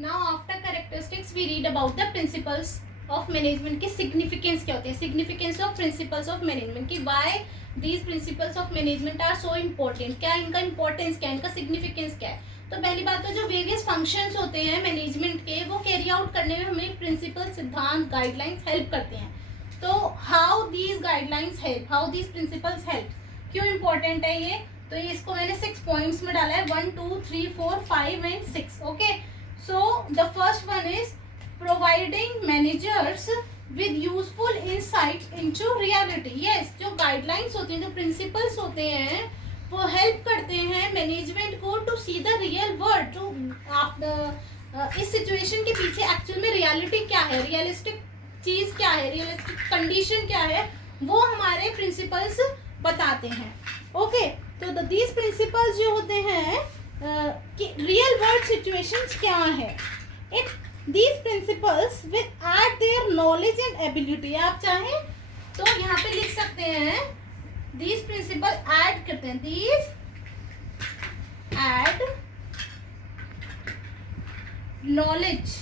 Now after characteristics we read about the principles of management के significance क्या होते हैं, significance of principles of management की why these principles of management are so important, क्या इनका importance क्या है, इनका सिग्निफिकेंस क्या है। तो पहली बात तो जो वेरियस फंक्शंस होते हैं मैनेजमेंट के वो कैरी आउट करने में हमें प्रिंसिपल, सिद्धांत, गाइडलाइंस हेल्प करते हैं। तो how these guidelines help, how these principles help, क्यों इंपॉर्टेंट है ये, तो ये इसको मैंने 6 पॉइंट्स में डाला है, 1 2 3 4 5 and 6। Okay, so the first one is providing managers with useful insight into reality. Yes, जो गाइडलाइंस होती हैं, जो प्रिंसिपल्स होते हैं वो हेल्प करते हैं मैनेजमेंट को to see the real world, to इस सिचुएशन के पीछे एक्चुअल में रियलिटी क्या है, रियलिस्टिक चीज क्या है, रियलिस्टिक कंडीशन क्या है, वो हमारे प्रिंसिपल्स बताते हैं। ओके, तो दीज प्रिंसिपल्स जो होते हैं कि रियल वर्ल्ड सिचुएशंस क्या है, it these principles will add their knowledge and ability. आप चाहें तो यहाँ पे लिख सकते हैं दीज प्रिंसिपल ऐड करते हैं, दीज ऐड नॉलेज।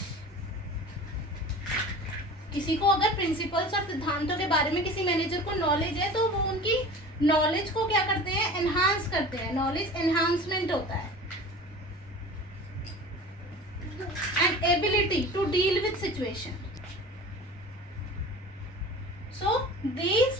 किसी को अगर प्रिंसिपल्स और सिद्धांतों के बारे में किसी मैनेजर को नॉलेज है तो वो उनकी नॉलेज को क्या करते हैं, एनहांस करते हैं, नॉलेज एनहांसमेंट होता है। And ability to deal with situation. So these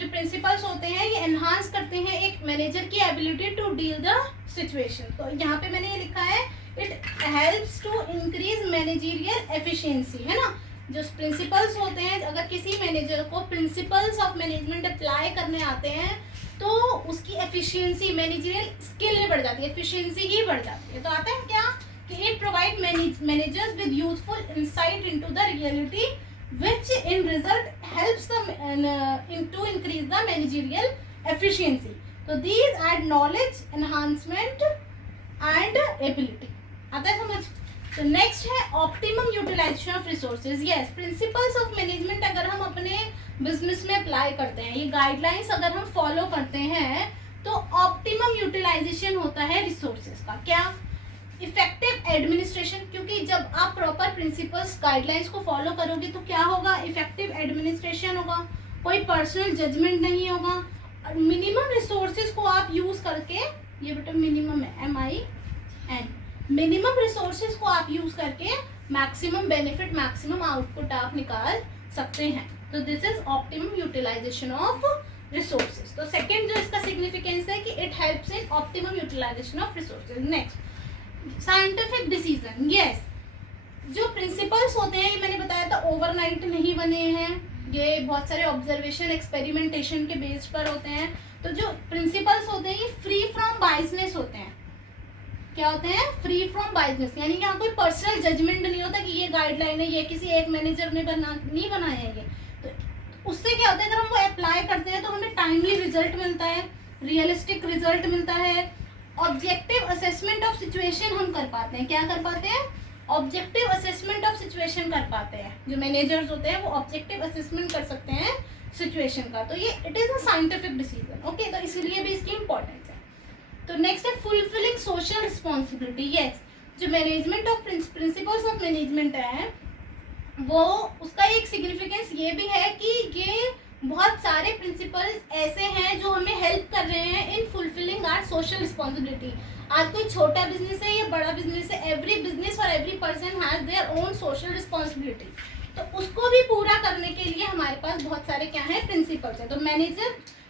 जो प्रिंसिपल्स होते हैं ये एनहांस करते हैं एक मैनेजर की ability to deal the situation. तो यहाँ पे मैंने ये लिखा है it helps to increase managerial efficiency, है ना। जो प्रिंसिपल्स होते हैं, अगर किसी मैनेजर को प्रिंसिपल्स ऑफ मैनेजमेंट अप्लाई करने आते हैं तो उसकी एफिशिएंसी, मैनेजरियल स्किल ही बढ़ जाती है, एफिशिएंसी ही बढ़ जाती है। तो आता है क्या कि it provide managers with useful insight into the reality which in result helps them to increase the managerial efficiency. So these add knowledge, enhancement and ability. आता है समझ। तो नेक्स्ट है optimum utilization of resources. Yes, principles of management अगर हम अपने business में apply करते हैं, ये गाइडलाइंस अगर हम फॉलो करते हैं तो ऑप्टिमम यूटिलाइजेशन होता है रिसोर्सेज का। क्या, इफेक्टिव एडमिनिस्ट्रेशन, क्योंकि जब आप प्रॉपर प्रिंसिपल्स, गाइडलाइंस को फॉलो करोगे तो क्या होगा, इफेक्टिव एडमिनिस्ट्रेशन होगा, कोई पर्सनल जजमेंट नहीं होगा, और मिनिमम रिसोर्सेज को आप यूज करके, ये बेटा मिनिमम है, MIN, मिनिमम रिसोर्सेज को आप यूज करके मैक्सिमम बेनिफिट, मैक्सिमम आउटपुट आप निकाल सकते हैं। तो this is optimum utilization of resources. तो सेकेंड जो इसका सिग्निफिकेंस है कि it helps in optimum utilization of resources. Next, scientific decision. Yes, जो प्रिंसिपल्स होते हैं ये मैंने बताया था ओवरनाइट नहीं बने हैं, ये बहुत सारे ऑब्जर्वेशन, एक्सपेरिमेंटेशन के बेस पर होते हैं। तो जो प्रिंसिपल्स होते हैं ये फ्री फ्रॉम बायसनेस होते हैं। क्या होते हैं, फ्री फ्रॉम बायसनेस, यानी यहाँ कोई पर्सनल जजमेंट नहीं होता कि ये गाइडलाइन है, ये किसी एक मैनेजर ने नहीं बनाया है ये। तो उससे क्या होता है, अगर हम वो अप्लाई करते हैं तो हमें टाइमली रिजल्ट मिलता है, रियलिस्टिक रिजल्ट मिलता है, ऑब्जेक्टिव असेसमेंट ऑफ सिचुएशन हम कर पाते हैं। क्या कर पाते हैं, ऑब्जेक्टिव असेसमेंट ऑफ सिचुएशन कर पाते हैं। जो मैनेजर्स होते हैं वो ऑब्जेक्टिव असेसमेंट कर सकते हैं सिचुएशन का। तो ये it is a scientific decision. Okay, तो इसीलिए भी इसकी इंपॉर्टेंस है। तो नेक्स्ट है फुलफिलिंग सोशल रिस्पॉन्सिबिलिटी। यस, जो management of principles of management है वो, उसका एक सिग्निफिकेंस ये भी है कि ये बहुत सारे प्रिंसिपल्स ऐसे हैं जो हमें हेल्प कर रहे हैं इन फुलफिलिंग आवर सोशल रिस्पॉन्सिबिलिटी। आज कोई छोटा बिजनेस है या बड़ा बिजनेस है, एवरी बिजनेस और every person has their own social responsibility. तो उसको भी पूरा करने के लिए हमारे पास बहुत सारे क्या है, प्रिंसिपल्स हैं। तो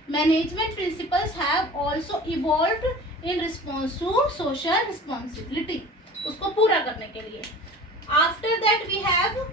management principles have also evolved in response to social responsibility, उसको पूरा करने के लिए। After that we have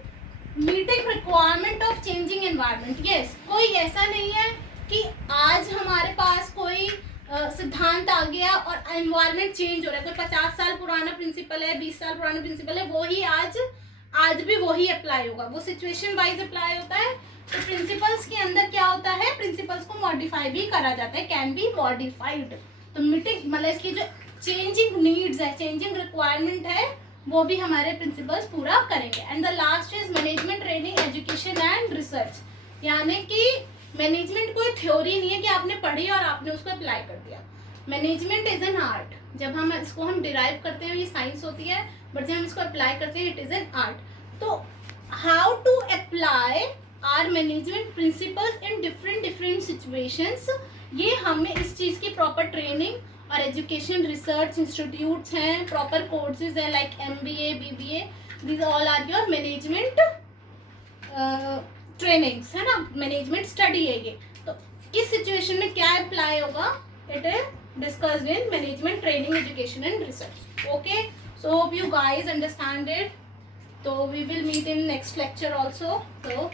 meeting requirement of changing environment. Yes, कोई ऐसा नहीं है कि आज हमारे पास कोई सिद्धांत आ गया और एनवायरनमेंट चेंज हो रहा है, कोई 50 साल पुराना प्रिंसिपल है, 20 साल पुराना प्रिंसिपल है, वो ही आज भी वही अप्लाई होगा, वो सिचुएशन वाइज अप्लाई होता है। तो प्रिंसिपल्स के अंदर क्या होता है, प्रिंसिपल्स को मॉडिफाई भी करा जाता है, कैन बी मॉडिफाइड। तो मीटिंग मतलब इसकी जो चेंजिंग नीड्स है, चेंजिंग रिक्वायरमेंट है, वो भी हमारे प्रिंसिपल्स पूरा करेंगे। And the last is management training, education and research. यानी कि मैनेजमेंट कोई थ्योरी नहीं है कि आपने पढ़ी और आपने उसको अप्लाई कर दिया। मैनेजमेंट इज एन आर्ट, जब हम इसको हम डिराइव करते हैं ये साइंस होती है, बट जब हम इसको अप्लाई करते हैं इट इज़ एन आर्ट. तो how to apply our management principles in different situations, ये हमें इस चीज़ की प्रॉपर ट्रेनिंग और एजुकेशन रिसर्च इंस्टीट्यूट्स हैं, प्रॉपर कोर्सेज हैं like MBA BBA, these all are your management trainings है ना, मैनेजमेंट स्टडी है ये. तो किस सिचुएशन में क्या अप्लाई होगा, it is discussed in management training education and research. Okay, so hope you guys understand it. तो we will meet in next lecture also. तो